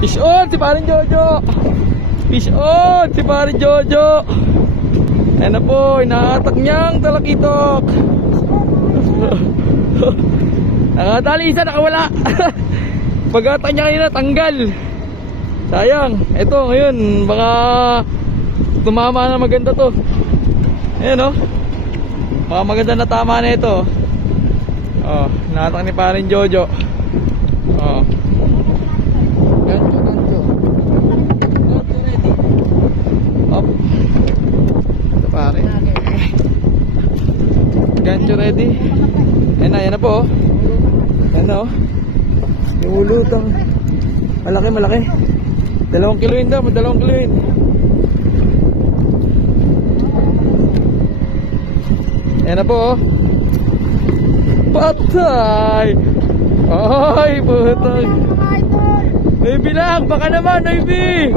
Fish on si paring Jojo. Fish on si paring Jojo. Ayan na po, inaatak niyang talakitok. Nakatali isa, nakawala. Pag-atak niya kanina, tanggal. Sayang. Ito ngayon, baka tumama na maganda to. Ayan o. Baka maganda na tama na ito. Oh, naatak ni paring Jojo. Oh. Gancho. Ready. Up. Ito pare. Gancho ready. Ayan na po. Ayan na oh. Yung ulutang. Malaki. 2 kilo yun daw, 2 kilo yun. Ayan na po oh. Patay! Ay, putang. Noibi lang, baka naman, Noibi!